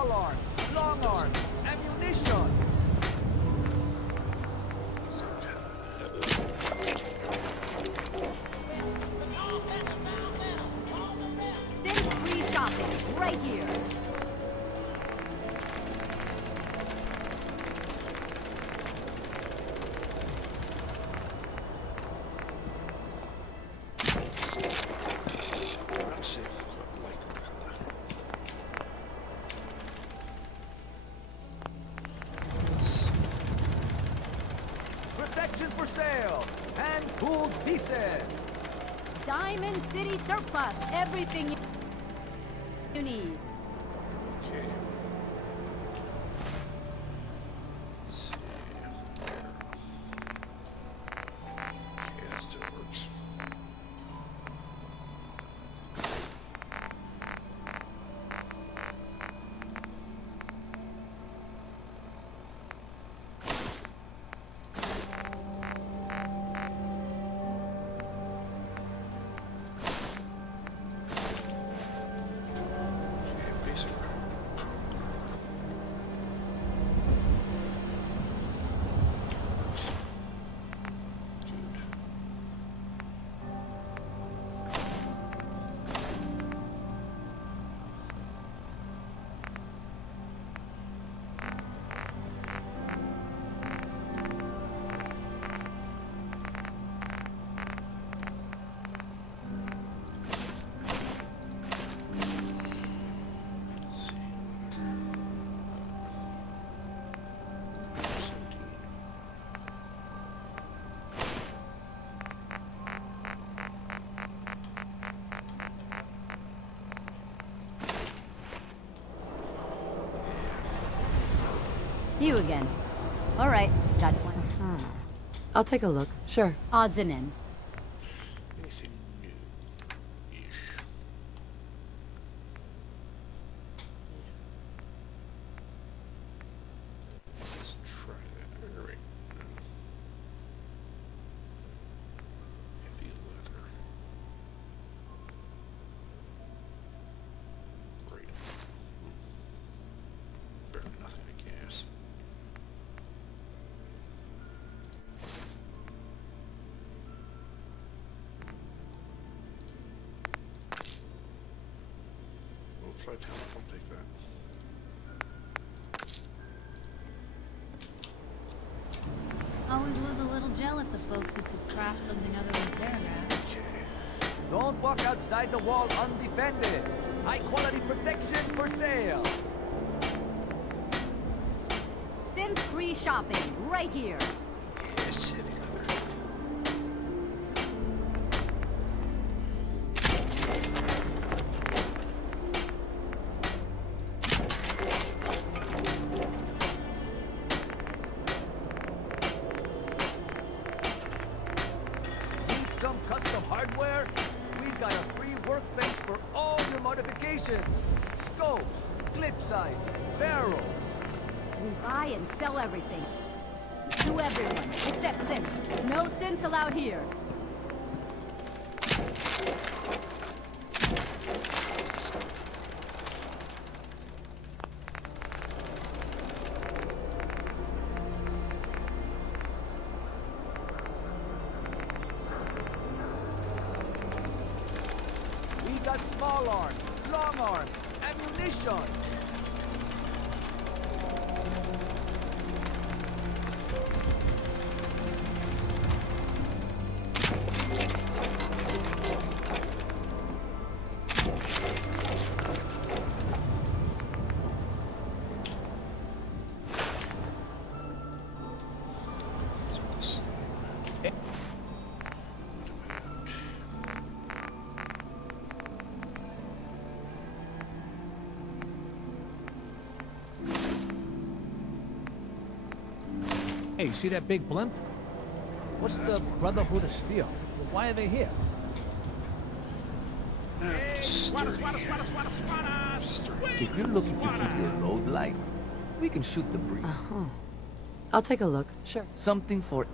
small arms, long arms, ammunition. Then free shopping right here. Protection for sale. Hand-tooled pieces. Diamond City Surplus. Everything you need. Okay. Let's see. Okay, that still works. Okay, basic. Dude. Let's see. 17. You again. All right, got one. I'll take a look. Sure. Odds and ends. Anything new-ish? Let's try that. All right. Heavy leather. Right. Better than nothing, I guess. Oh, flight talent, I'll take that. Always was a little jealous of folks who could craft something other than paragraphs. Okay. Don't walk outside the wall undefended. High-quality protection for sale. Synth free shopping right here. Yes, heavy leather. Need some custom hardware? We got a free workbench for all your modifications. Scopes, clip size, barrels. We buy and sell everything. To everyone, except synths. No synths allowed here. We got small arms, long arms, ammunition. It's about the same. Hey, you see that big blimp? What's the Brotherhood of Steel? Why are they here? If you're looking to keep your load light, we can shoot the breeze. Uh-huh. I'll take a look. Sure. Something for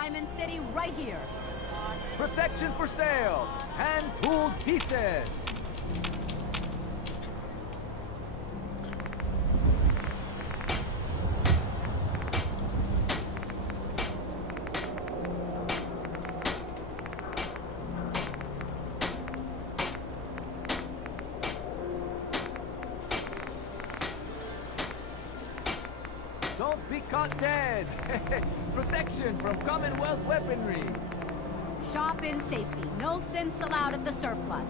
Diamond City right here. Protection for sale. Hand-tooled pieces. Don't be caught dead. Protection from Commonwealth weaponry. Shop in safety. No synths allowed at the surplus.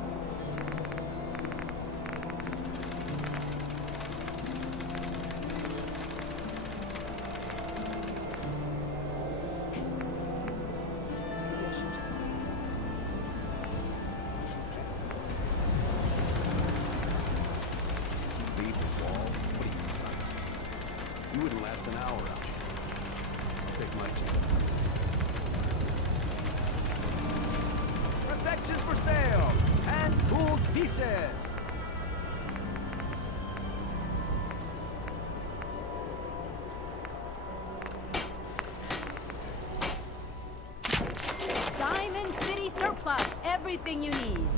Leave the wall? What are you, nuts? You wouldn't last an hour out here. I'll take my chance. Protection for sale. Hand-tooled pieces. Diamond City surplus. Everything you need.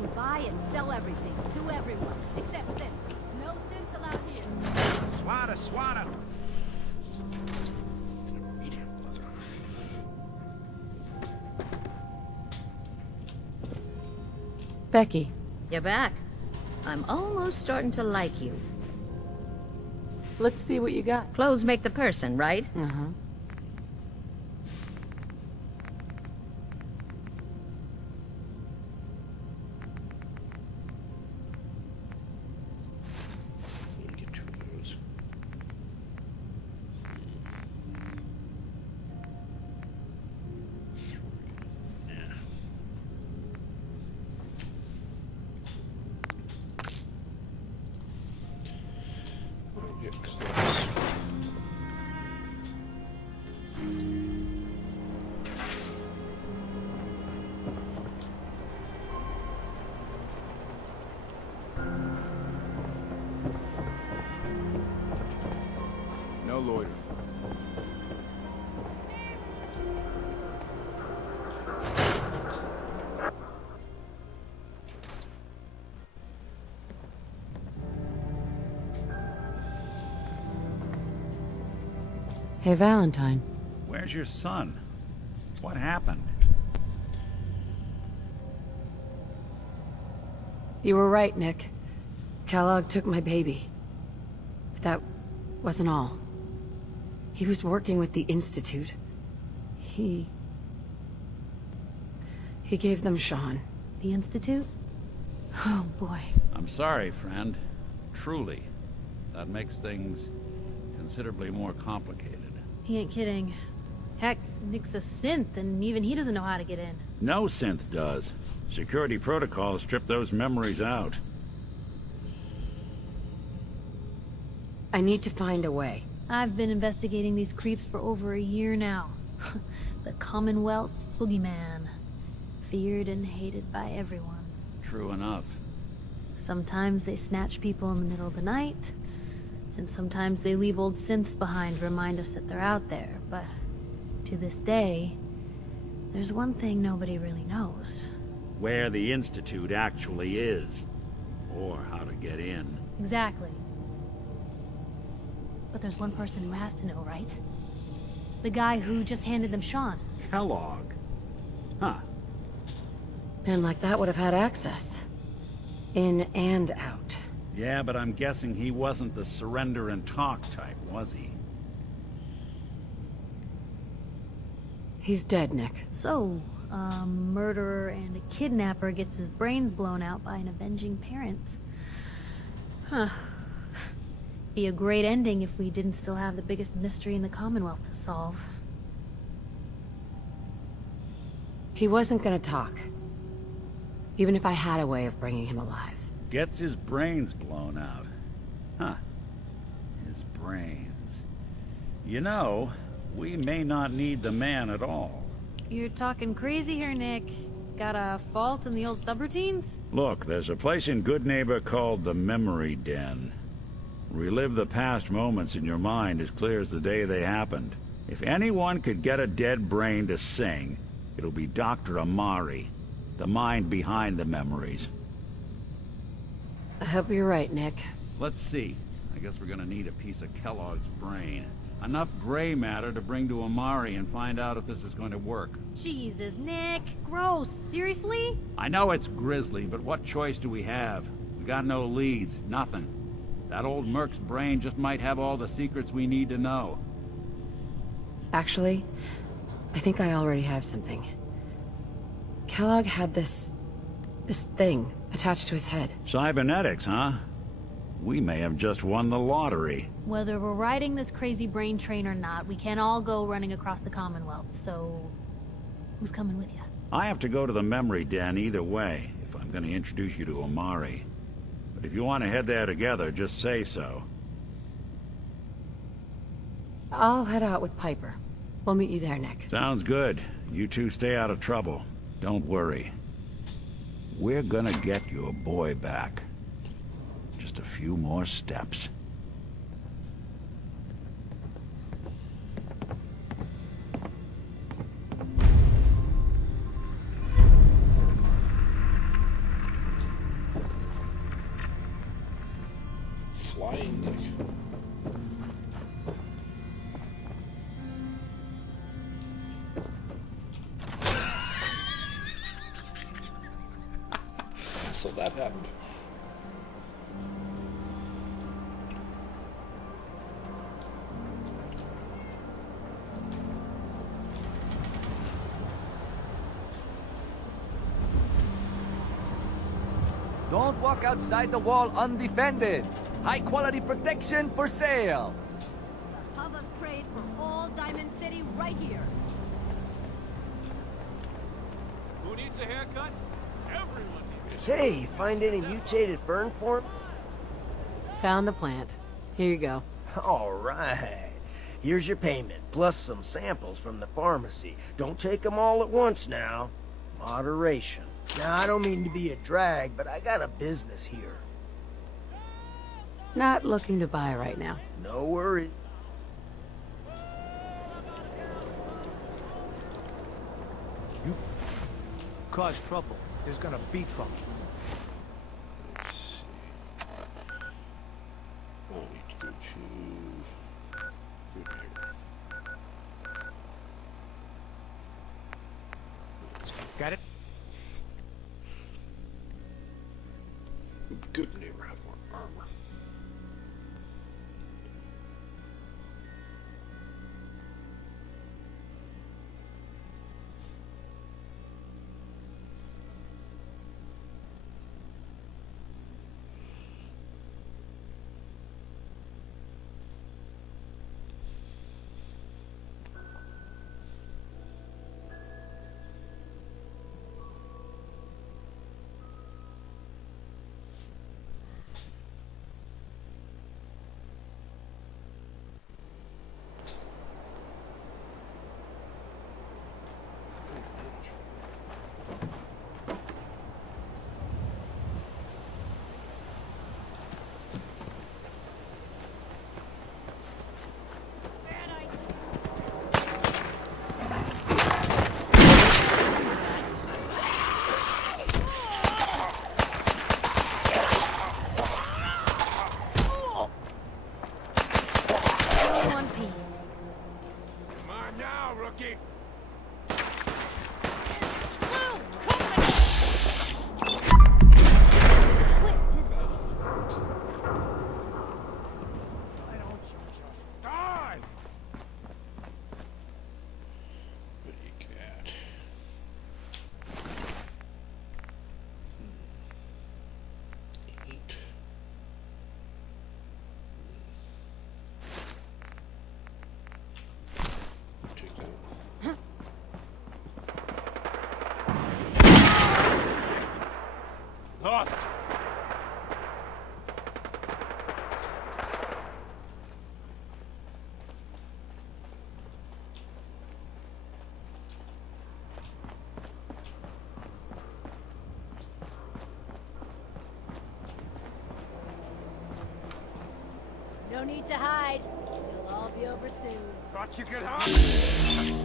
We buy and sell everything to everyone, except synths. No synths allowed here. Swatter, swatter. Medium leather. Becky, You're back. I'm almost starting to like you. let's see what you got. Clothes make the person, right? Uh-huh. Let me get two of those. Yeah. We'll get close. No loitering. Hey, Valentine. Where's your son? What happened? You were right, Nick. Kellogg took my baby. But that wasn't all. He was working with the Institute. He gave them Sean. The Institute? Oh, boy. I'm sorry, friend. Truly. That makes things considerably more complicated. He ain't kidding. Heck, Nick's a synth, and even he doesn't know how to get in. No synth does. Security protocols strip those memories out. I need to find a way. I've been investigating these creeps for over a year now. The Commonwealth's boogeyman. Feared and hated by everyone. True enough. Sometimes they snatch people in the middle of the night, and sometimes they leave old synths behind to remind us that they're out there, but to this day, there's one thing nobody really knows. Where the Institute actually is. Or how to get in. Exactly. But there's one person who has to know, right? The guy who just handed them Sean. Kellogg. Huh. Man like that would have had access. In and out. Yeah, but I'm guessing he wasn't the surrender and talk type, was he? He's dead, Nick. So, a murderer and a kidnapper gets his brains blown out by an avenging parent. Huh. Be a great ending if we didn't still have the biggest mystery in the Commonwealth to solve. He wasn't gonna talk. even if I had a way of bringing him alive. Gets his brains blown out. Huh. His brains. You know, we may not need the man at all. You're talking crazy here, Nick. Got a fault in the old subroutines? Look, there's a place in Good Neighbor called the Memory Den. Relive the past moments in your mind as clear as the day they happened. If anyone could get a dead brain to sing, it'll be Dr. Amari, the mind behind the memories. I hope you're right, Nick. Let's see. I guess we're gonna need a piece of Kellogg's brain. Enough gray matter to bring to Amari and find out if this is going to work. Jesus, Nick. Gross. Seriously? I know it's grisly, but what choice do we have? We got no leads, nothing. That old Merc's brain just might have all the secrets we need to know. Actually, I think I already have something. Kellogg had this thing attached to his head. Cybernetics, huh? We may have just won the lottery. Whether we're riding this crazy brain train or not, we can't all go running across the Commonwealth, so... who's coming with you? I have to go to the memory den either way, if I'm gonna introduce you to Amari. But if you want to head there together, just say so. I'll head out with Piper. We'll meet you there, Nick. Sounds good. You two stay out of trouble. Don't worry. We're gonna get your boy back. Just a few more steps. Flying Nick. So that happened. Don't walk outside the wall undefended. High quality protection for sale. The hub of trade for all Diamond City right here. Who needs a haircut? Everyone needs Hey, find any mutated fern for him? Found the plant. Here you go. All right. Here's your payment, plus some samples from the pharmacy. Don't take them all at once now. Moderation. Now, I don't mean to be a drag, but I got a business here. Not looking to buy right now. No worries. You cause trouble. There's gonna be trouble. Let's see. I need to go to Good Neighbor. Got it? Good Neighbor have more armor. No need to hide. It'll all be over soon. Thought you could hide?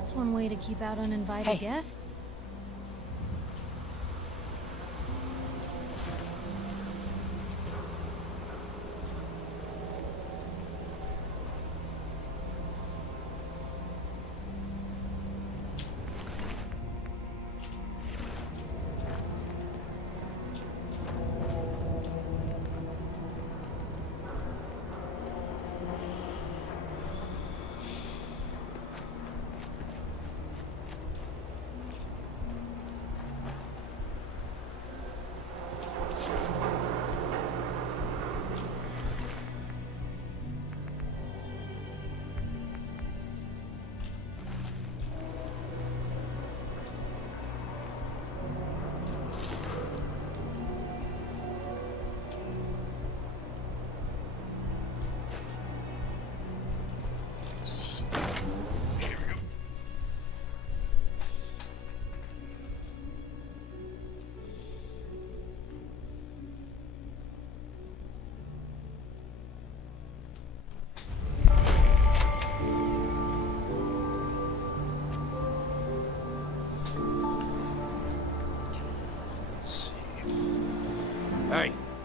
That's one way to keep out uninvited Hey. guests.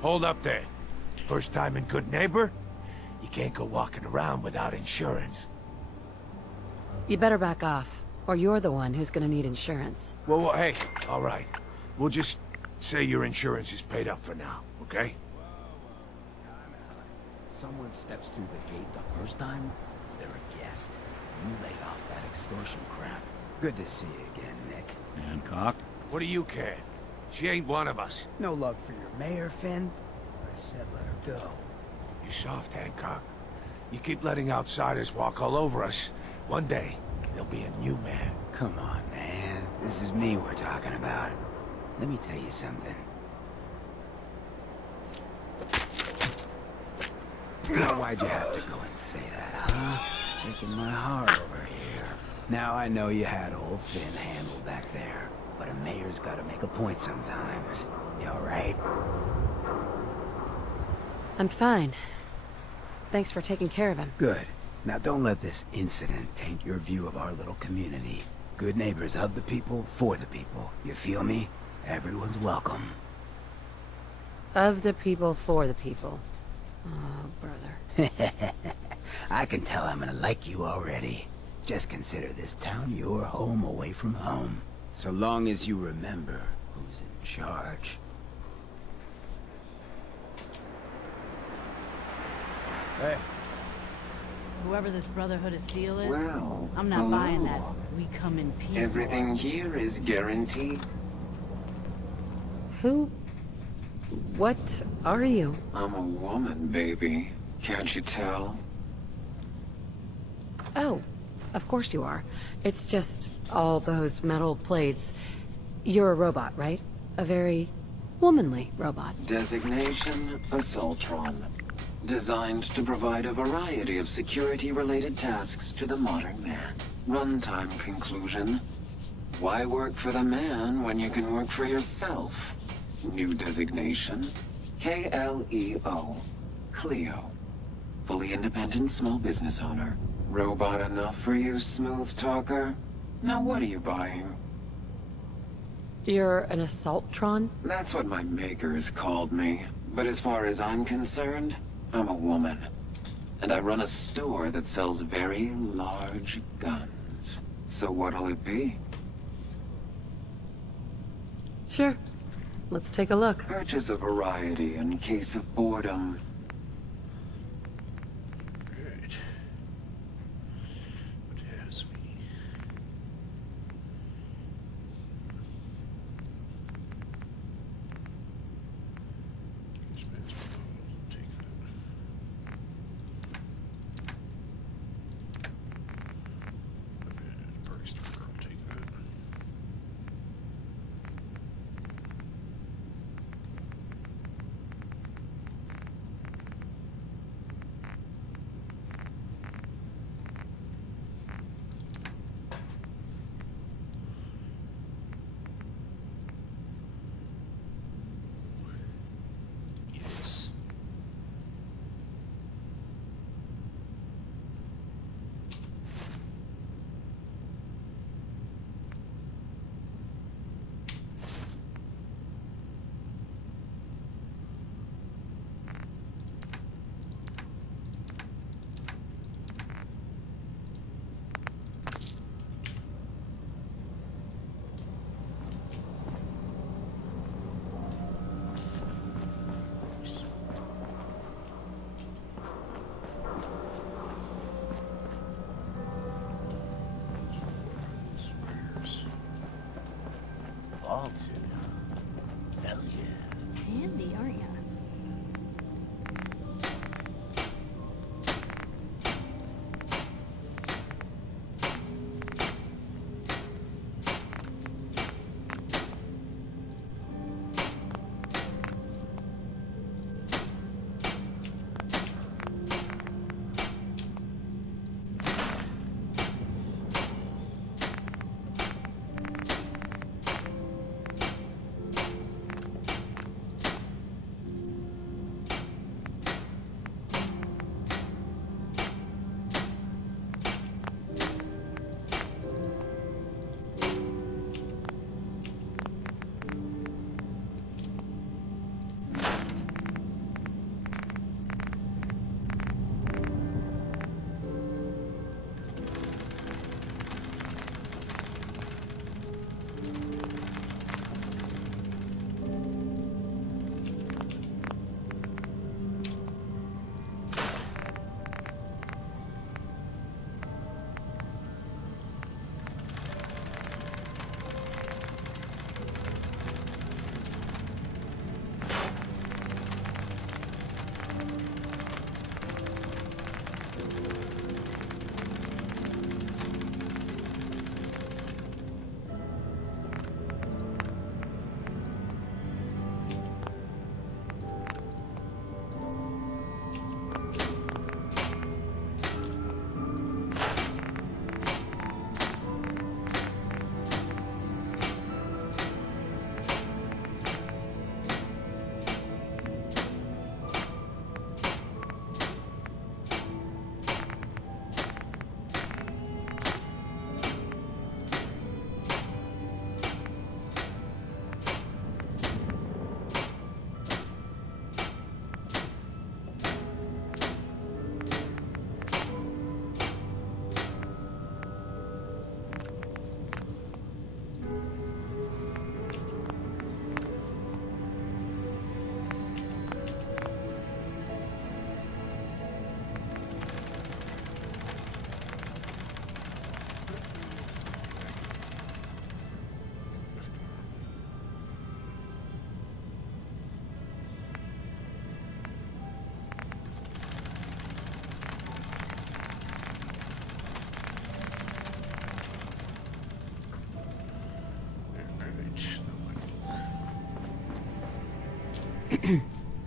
Hold up there. First time in Good Neighbor? You can't go walking around without insurance. You better back off, or you're the one who's gonna need insurance. Well, hey, all right. We'll just say your insurance is paid up for now, okay? Someone steps through the gate the first time, they're a guest. You lay off that extortion crap. Good to see you again, Nick. Hancock? What do you care? She ain't one of us. No love for your mayor, Finn? I said let her go. You soft, Hancock. You keep letting outsiders walk all over us. One day, there'll be a new man. Come on, man. This is me we're talking about. Let me tell you something. Now, why'd you have to go and say that, huh? Breaking my heart over here. Now I know you had old Finn handled back there, but a mayor's gotta make a point sometimes. You alright? I'm fine. Thanks for taking care of him. Good. Now don't let this incident taint your view of our little community. Good neighbors of the people, for the people. You feel me? Everyone's welcome. Of the people, for the people. Oh, brother. I can tell I'm gonna like you already. Just consider this town your home away from home. So long as you remember who's in charge. Hey. Whoever this Brotherhood of Steel is, Well, I'm not buying that we come in peace. Everything here is guaranteed. Who? What are you? I'm a woman, baby. Can't you tell? Oh, of course you are. It's just all those metal plates. You're a robot, right? A very womanly robot. Designation, Assaultron. Designed to provide a variety of security-related tasks to the modern man. Runtime conclusion. Why work for the man when you can work for yourself? New designation. KLEO. Cleo. Fully independent small business owner. Robot enough for you, smooth talker? Now what are you buying? You're an Assaultron? That's what my makers called me. But as far as I'm concerned, I'm a woman. And I run a store that sells very large guns. So what'll it be? Sure. Let's take a look. Purchase a variety in case of boredom. Right. What has me? Take that. And perks to take that.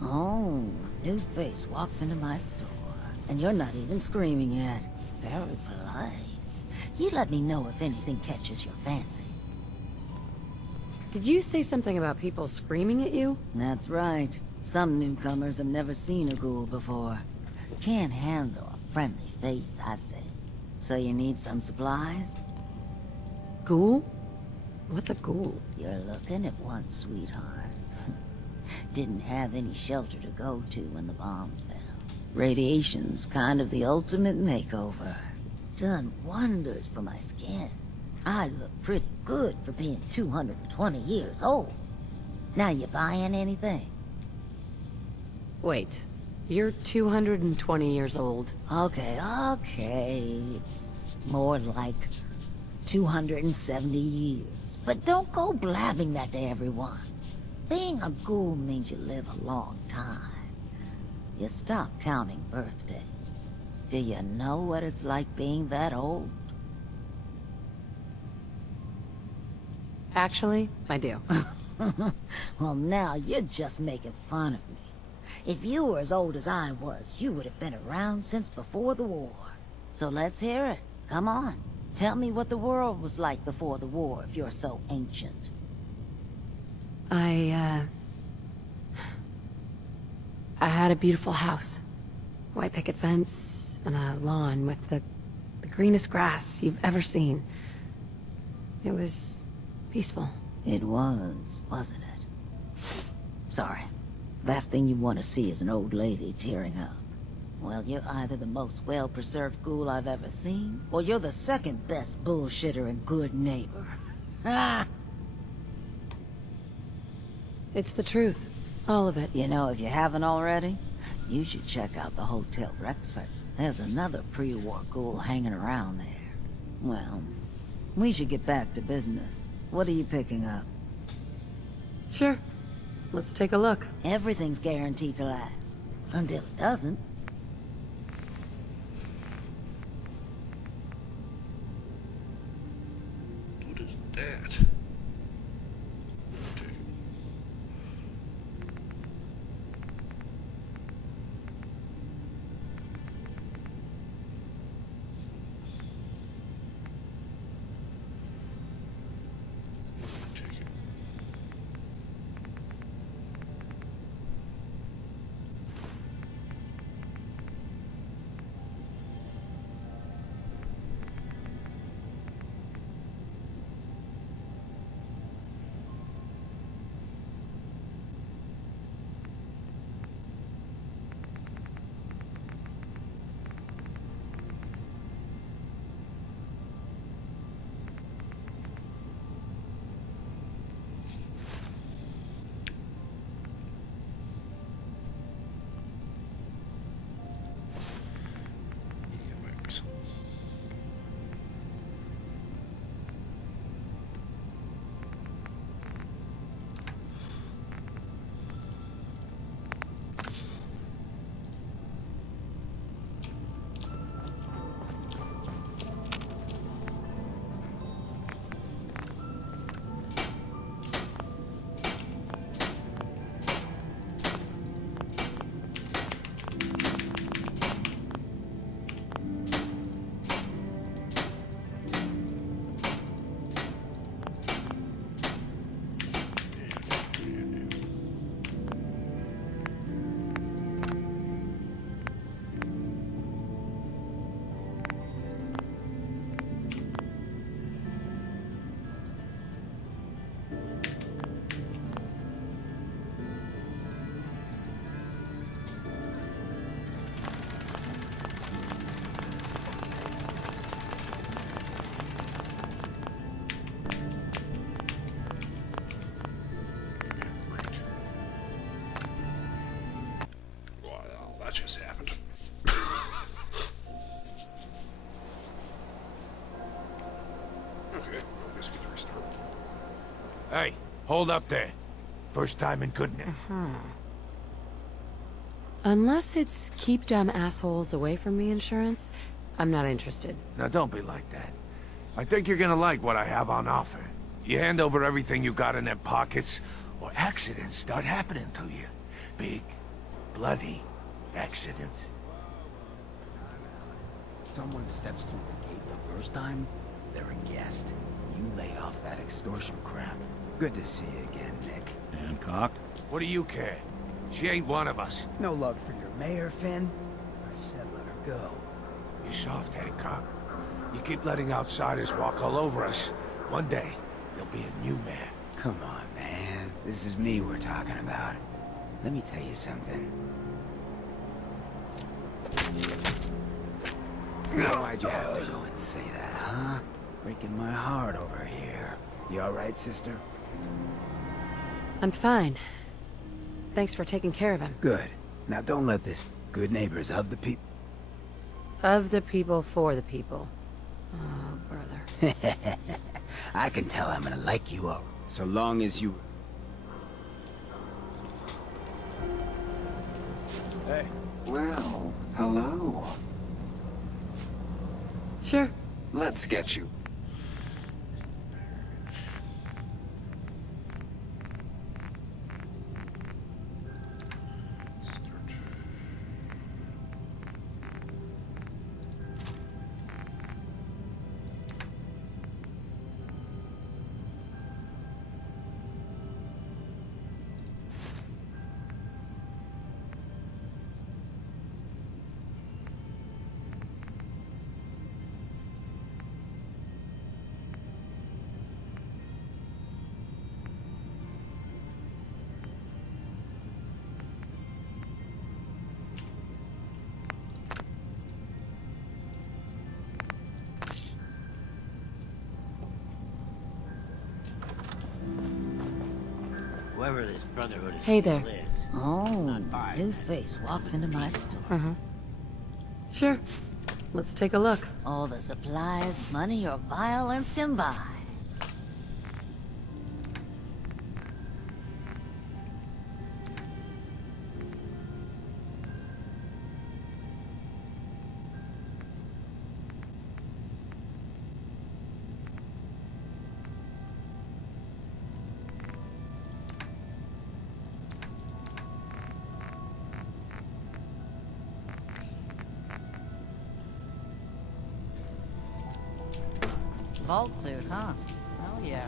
Oh, new face walks into my store, and you're not even screaming yet. Very polite. You let me know if anything catches your fancy. Did you say something about people screaming at you? That's right. Some newcomers have never seen a ghoul before. Can't handle a friendly face, I say. So you need some supplies? Ghoul? What's a ghoul? You're looking at one, sweetheart. Didn't have any shelter to go to when the bombs fell. Radiation's kind of the ultimate makeover. Done wonders for my skin. I look pretty good for being 220 years old. Now you buying anything? Wait, you're 220 years old. Okay. It's more like 270 years. But don't go blabbing that to everyone. Being a ghoul means you live a long time. You stop counting birthdays. Do you know what it's like being that old? Actually, I do. Well, now you're just making fun of me. If you were as old as I was, you would have been around since before the war. So let's hear it. Come on. Tell me what the world was like before the war if you're so ancient. I had a beautiful house. White picket fence and a lawn with the greenest grass you've ever seen. It was peaceful. It was, wasn't it? Sorry. Last thing you want to see is an old lady tearing up. Well, you're either the most well-preserved ghoul I've ever seen, or you're the second best bullshitter and good neighbor. Ah! It's the truth. All of it. You know, if you haven't already, you should check out the Hotel Rexford. There's another pre-war ghoul hanging around there. Well, we should get back to business. What are you picking up? Sure. Let's take a look. Everything's guaranteed to last. Until it doesn't. What is that? Hey, hold up there. First time in good name. Unless it's keep dumb assholes away from me insurance, I'm not interested. Now don't be like that. I think you're gonna like what I have on offer. You hand over everything you got in them pockets, or accidents start happening to you. Big, bloody accidents. Someone steps through the gate the first time, they're a guest. You lay off that extortion crap. Good to see you again, Nick. Hancock? What do you care? She ain't one of us. No love for your mayor, Finn? I said let her go. You soft, Hancock. You keep letting outsiders walk all over us. One day, there'll be a new man. Come on, man. This is me we're talking about. Let me tell you something. Why'd you have to go and say that, huh? Breaking my heart over here. You alright, sister? I'm fine. Thanks for taking care of him. Good. Now don't let this good neighbors of the people... Of the people, for the people. Oh, brother. I can tell I'm gonna like you all. So long as you... Hey. Well, hello. Sure. Let's get you. Whoever this Brotherhood is. Hey there. Oh, new face walks into my store. Sure. Let's take a look. All the supplies, money, or violence can buy. Vault suit, huh? Oh yeah.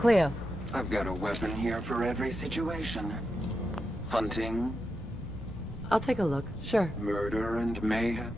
Cleo, I've got a weapon here for every situation. Hunting, I'll take a look, sure. murder, and mayhem.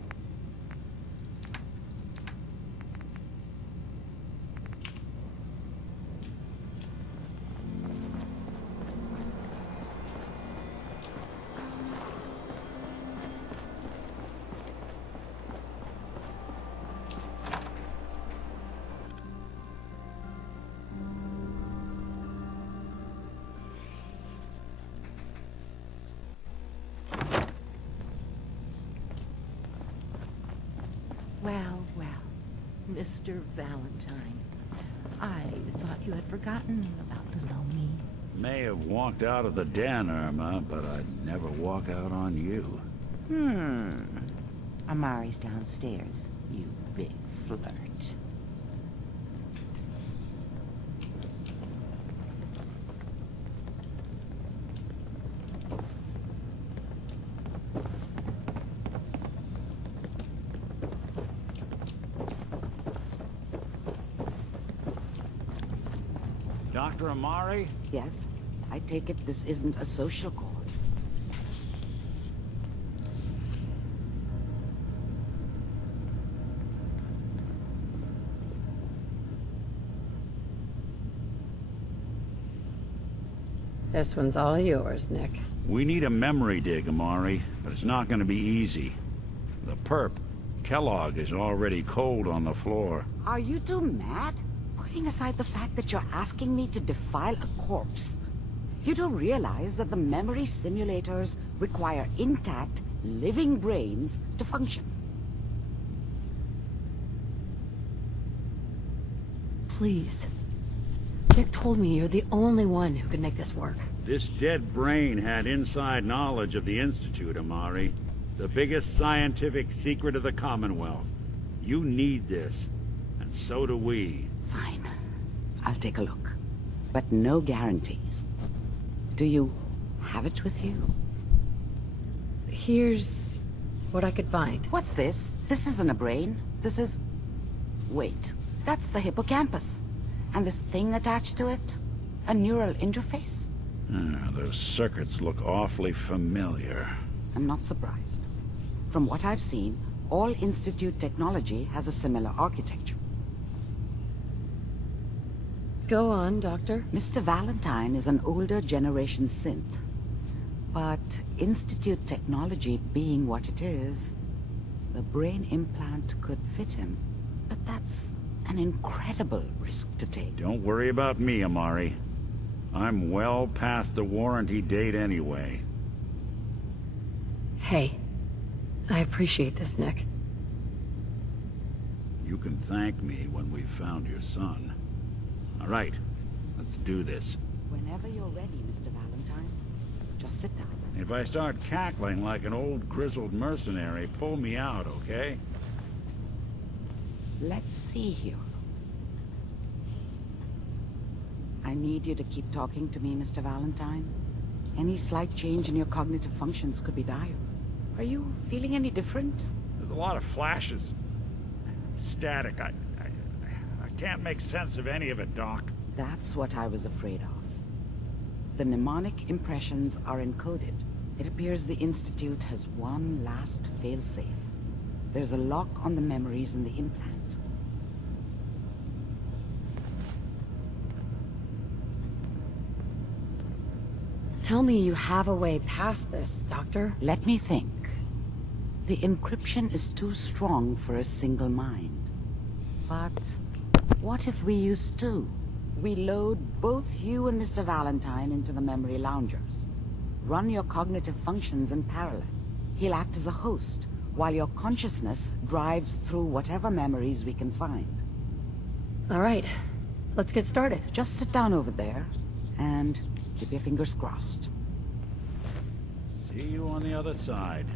Well, well, Mr. Valentine. I thought you had forgotten about little me. May have walked out of the den, Irma, but I'd never walk out on you. Amari's downstairs, you big flirt. Dr. Amari? Yes? I take it this isn't a social call. This one's all yours, Nick. We need a memory dig, Amari, but it's not going to be easy. The perp, Kellogg, is already cold on the floor. Are you two mad? Putting aside the fact that you're asking me to defile a corpse, you do realize that the memory simulators require intact, living brains to function. Please. Nick told me you're the only one who can make this work. This dead brain had inside knowledge of the Institute, Amari. The biggest scientific secret of the Commonwealth. You need this, and so do we. Fine. I'll take a look. But no guarantees. Do you have it with you? Here's what I could find. What's this? This isn't a brain. This is... Wait. That's the hippocampus. And this thing attached to it? A neural interface? Those circuits look awfully familiar. I'm not surprised. From what I've seen, all Institute technology has a similar architecture. Go on, Doctor. Mr. Valentine is an older generation synth. But Institute technology being what it is, the brain implant could fit him. But that's an incredible risk to take. Don't worry about me, Amari. I'm well past the warranty date anyway. Hey, I appreciate this, Nick. You can thank me when we've found your son. All right, let's do this. Whenever you're ready, Mr. Valentine. Just sit down. If I start cackling like an old grizzled mercenary, pull me out, okay? Let's see here. I need you to keep talking to me, Mr. Valentine. Any slight change in your cognitive functions could be dire. Are you feeling any different? There's a lot of flashes. Static. I can't make sense of any of it, Doc. That's what I was afraid of. The mnemonic impressions are encoded. It appears the Institute has one last failsafe. There's a lock on the memories in the implant. Tell me you have a way past this, Doctor. Let me think. The encryption is too strong for a single mind. But what if we use two? We load both you and Mr. Valentine into the memory loungers. Run your cognitive functions in parallel. He'll act as a host, while your consciousness drives through whatever memories we can find. All right, let's get started. Just sit down over there, and keep your fingers crossed. See you on the other side.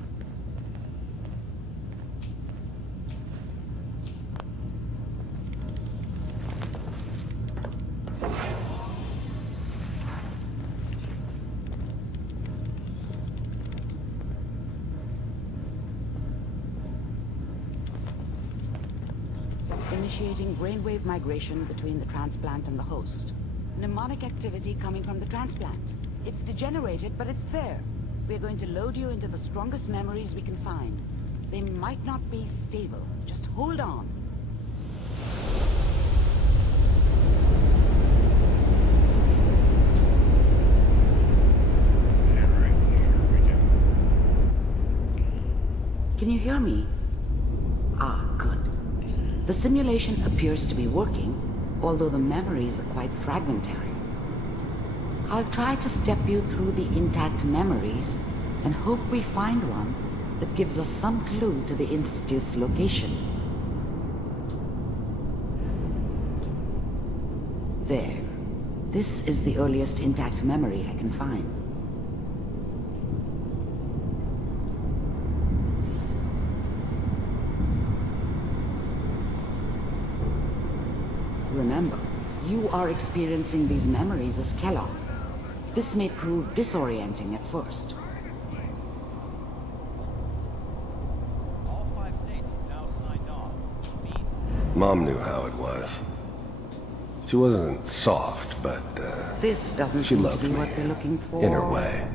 Initiating brainwave migration between the transplant and the host. Mnemonic activity coming from the transplant. It's degenerated, but it's there. We're going to load you into the strongest memories we can find. They might not be stable. Just hold on. Can you hear me? Ah, good. The simulation appears to be working, although the memories are quite fragmentary. I'll try to step you through the intact memories and hope we find one that gives us some clue to the Institute's location. There. This is the earliest intact memory I can find. Remember, you are experiencing these memories as Kellogg. This may prove disorienting at first. Mom knew how it was. She wasn't soft, but This doesn't she seem to loved be me what we're looking for. in her way.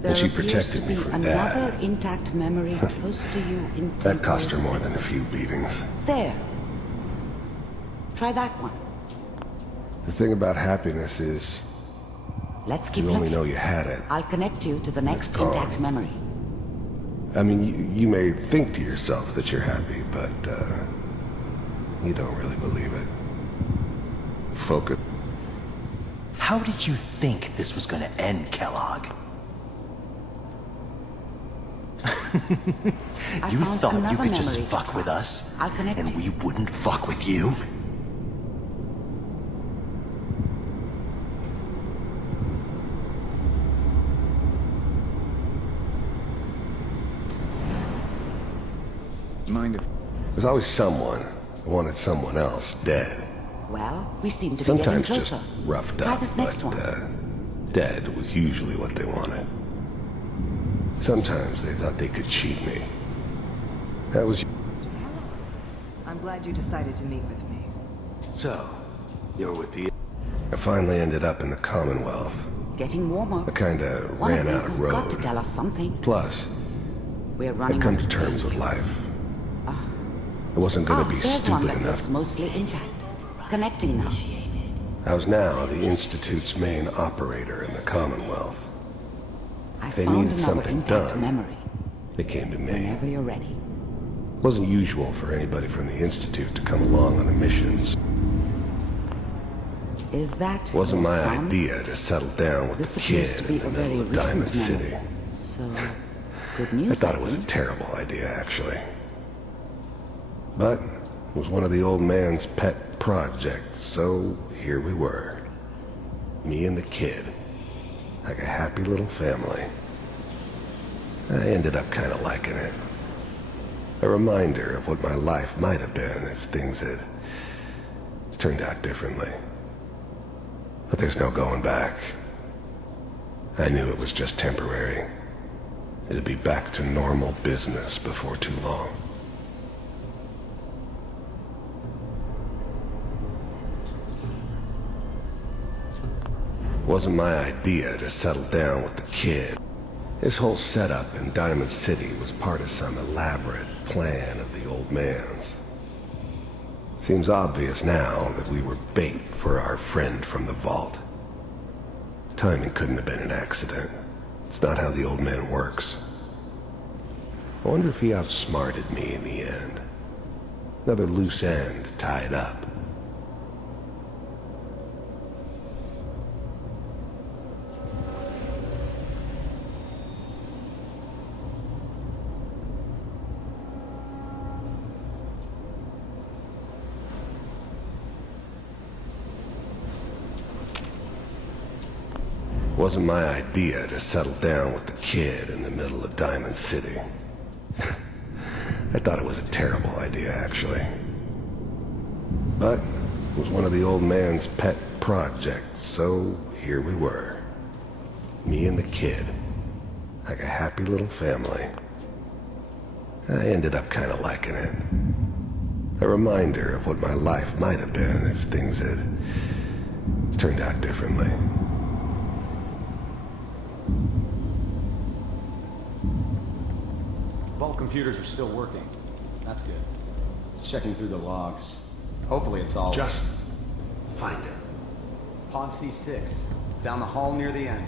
There And she appears protected to me be from another Dad. intact memory close to you in That cost her temporal more than a few beatings. There. Try that one. The thing about happiness is, Let's keep you only looking. know you had it. I'll connect you to the next gone. intact memory. I mean, you may think to yourself that you're happy, but you don't really believe it. Focus. How did you think this was gonna end, Kellogg? You found thought you another could just memory to fuck with us, I'll connect and you. we wouldn't fuck with you? Mind if... There's always someone who wanted someone else dead. Well, we seem to be Sometimes getting just closer. roughed Try up, this next but one. dead was usually what they wanted. Sometimes they thought they could cheat me. That was... I'm glad you decided to meet with me. So, you're with the... I finally ended up in the Commonwealth. Getting warmer. I kinda One ran of out these of has got to road. tell us something. Plus, We're running I'd come out to of terms with life. I wasn't gonna be there's one stupid that enough. looks mostly intact. Connecting now. I was now the Institute's main operator in the Commonwealth. I They found needed another something intact done. memory. They came to me. Whenever you're ready. It wasn't usual for anybody from the Institute to come along on the missions. Is that It wasn't your my son? idea to settle down with This the appears kid to be in the a very middle of Diamond recent City. memory. So, good news. I thought I it was a think. terrible idea, actually. But it was one of the old man's pet projects, so here we were. Me and the kid. Like a happy little family. I ended up kind of liking it. A reminder of what my life might have been if things had turned out differently. But there's no going back. I knew it was just temporary. It'd be back to normal business before too long. It wasn't my idea to settle down with the kid. This whole setup in Diamond City was part of some elaborate plan of the old man's. Seems obvious now that we were bait for our friend from the vault. Timing couldn't have been an accident. It's not how the old man works. I wonder if he outsmarted me in the end. Another loose end tied up. It wasn't my idea to settle down with the kid in the middle of Diamond City. I thought it was a terrible idea, actually. But it was one of the old man's pet projects, so here we were. Me and the kid. Like a happy little family. I ended up kind of liking it. A reminder of what my life might have been if things had turned out differently. Vault computers are still working. That's good. Checking through the logs. Hopefully it's all... Just find it. Pod C6. Down the hall near the end.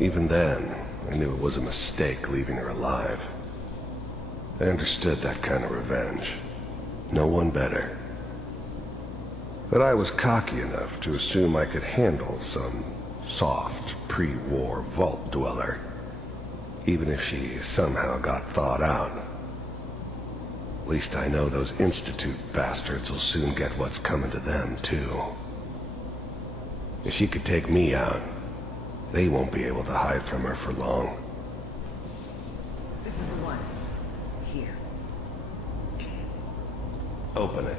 Even then, I knew it was a mistake leaving her alive. I understood that kind of revenge. No one better. But I was cocky enough to assume I could handle some soft, pre-war vault dweller, even if she somehow got thawed out. At least I know those Institute bastards will soon get what's coming to them, too. If she could take me out, they won't be able to hide from her for long. This is the one. Here. Open it.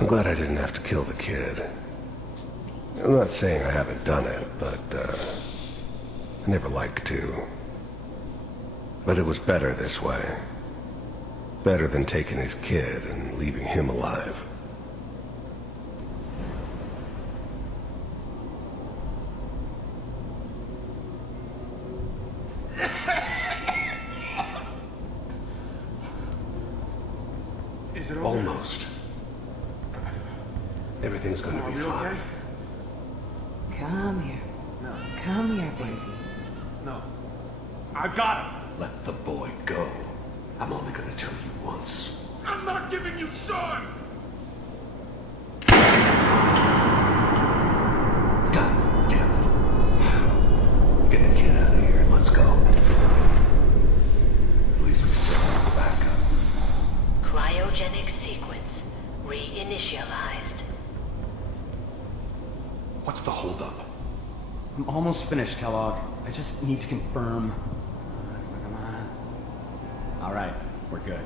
I'm glad I didn't have to kill the kid. I'm not saying I haven't done it, but, I never liked to. But it was better this way. Better than taking his kid and leaving him alive. Almost. Everything's gonna be fine. Come here. No. Come here, baby. No. I've got him. Let the boy go. I'm only gonna tell you once. I'm not giving you Sean! God damn it. Get the kid out of here and let's go. At least we still have a backup. Cryogenic sequence reinitialized. What's the holdup? I'm almost finished, Kellogg. I just need to confirm. Come on. All right, we're good.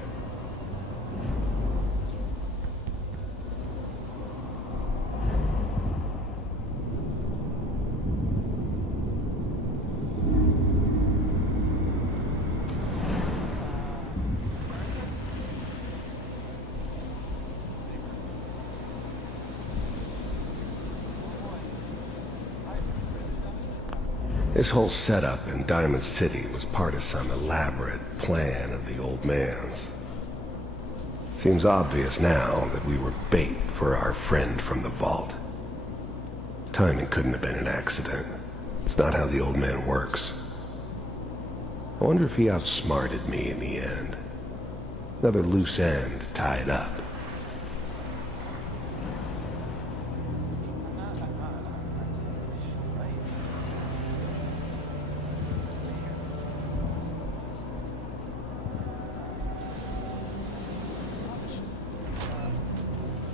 This whole setup in Diamond City was part of some elaborate plan of the old man's. Seems obvious now that we were bait for our friend from the vault. Timing couldn't have been an accident. It's not how the old man works. I wonder if he outsmarted me in the end. Another loose end tied up.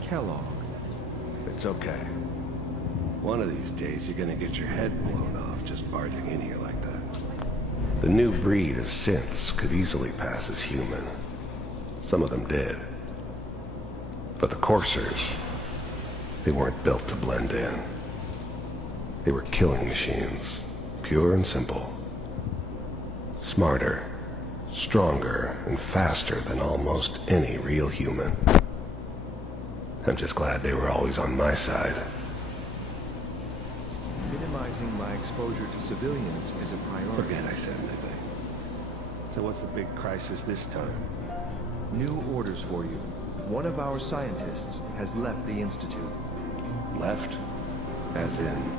Kellogg. It's okay. One of these days you're gonna get your head blown off just barging in here like that. The new breed of synths could easily pass as human. Some of them did. But the coursers, they weren't built to blend in. They were killing machines, pure and simple. Smarter, stronger, and faster than almost any real human. I'm just glad they were always on my side. Minimizing my exposure to civilians is a priority. Forget I said anything. So what's the big crisis this time? New orders for you. One of our scientists has left the Institute. Left? As in?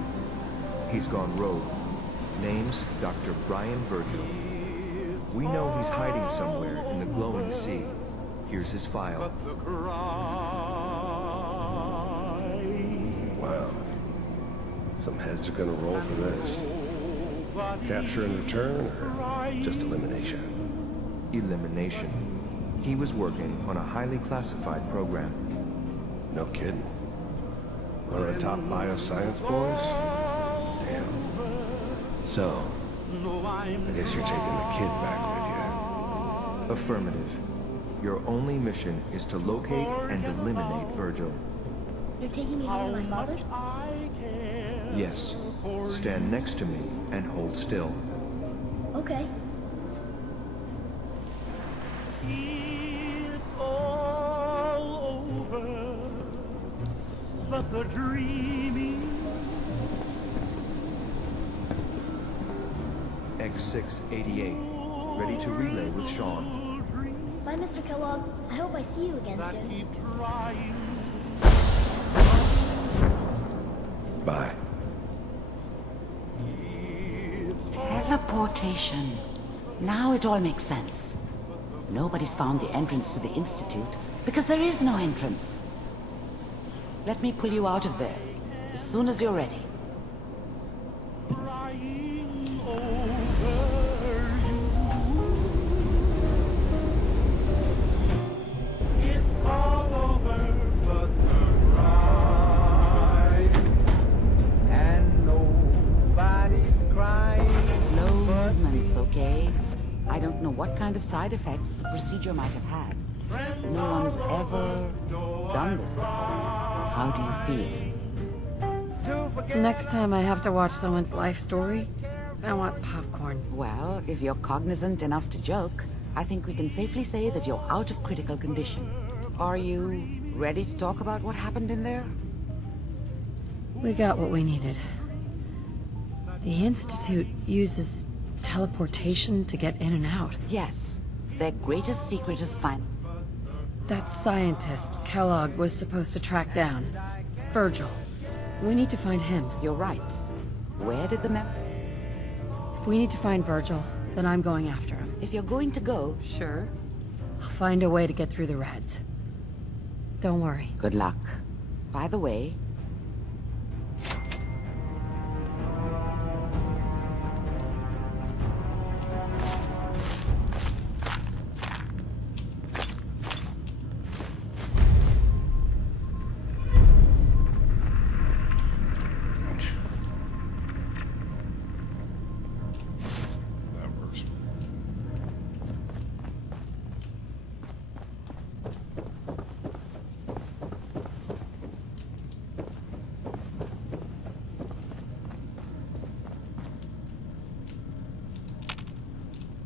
He's gone rogue. Name's Dr. Brian Virgil. We know he's hiding somewhere in the glowing sea. Here's his file. Wow. Some heads are gonna roll for this. Capture and return, or just elimination? Elimination. He was working on a highly classified program. No kidding. One of the top bioscience boys? Damn. So, I guess you're taking the kid back with you. Affirmative. Your only mission is to locate and eliminate Virgil. You're taking me home to my father? Yes. Stand next to me and hold still. Okay. It's all over, but the dreaming. X688. Ready to relay with Sean. Bye, Mr. Kellogg. I hope I see you again soon. Bye. Teleportation. Now it all makes sense. Nobody's found the entrance to the Institute because there is no entrance. Let me pull you out of there as soon as you're ready. It's all over, but the ride, and nobody's crying. Slow movements, okay? I don't know what kind of side effects the procedure might have had. No one's ever done this before. How do you feel? Next time I have to watch someone's life story, I want popcorn. Well, if you're cognizant enough to joke, I think we can safely say that you're out of critical condition. Are you ready to talk about what happened in there? We got what we needed. The Institute uses teleportation to get in and out. Yes. Their greatest secret is That scientist Kellogg was supposed to track down. Virgil. We need to find him. You're right. Where did the If we need to find Virgil, then I'm going after him. If you're going to go... Sure. I'll find a way to get through the rats. Don't worry. Good luck. By the way...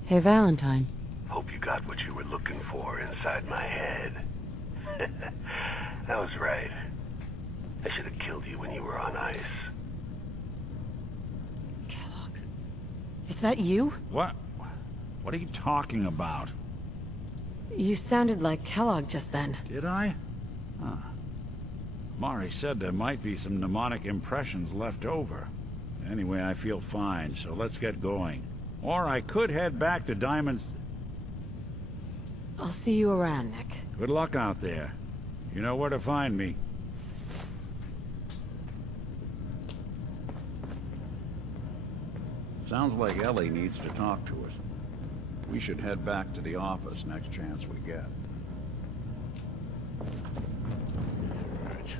Hey, Valentine. Hope you got what you were looking for inside my head. That was right. I should have killed you when you were on ice. Is that you? What? What are you talking about? You sounded like Kellogg just then. Did I? Huh. Mari said there might be some mnemonic impressions left over. Anyway, I feel fine, so let's get going. Or I could head back to Diamond's... I'll see you around, Nick. Good luck out there. You know where to find me. Sounds like Ellie needs to talk to us. We should head back to the office next chance we get. Alright.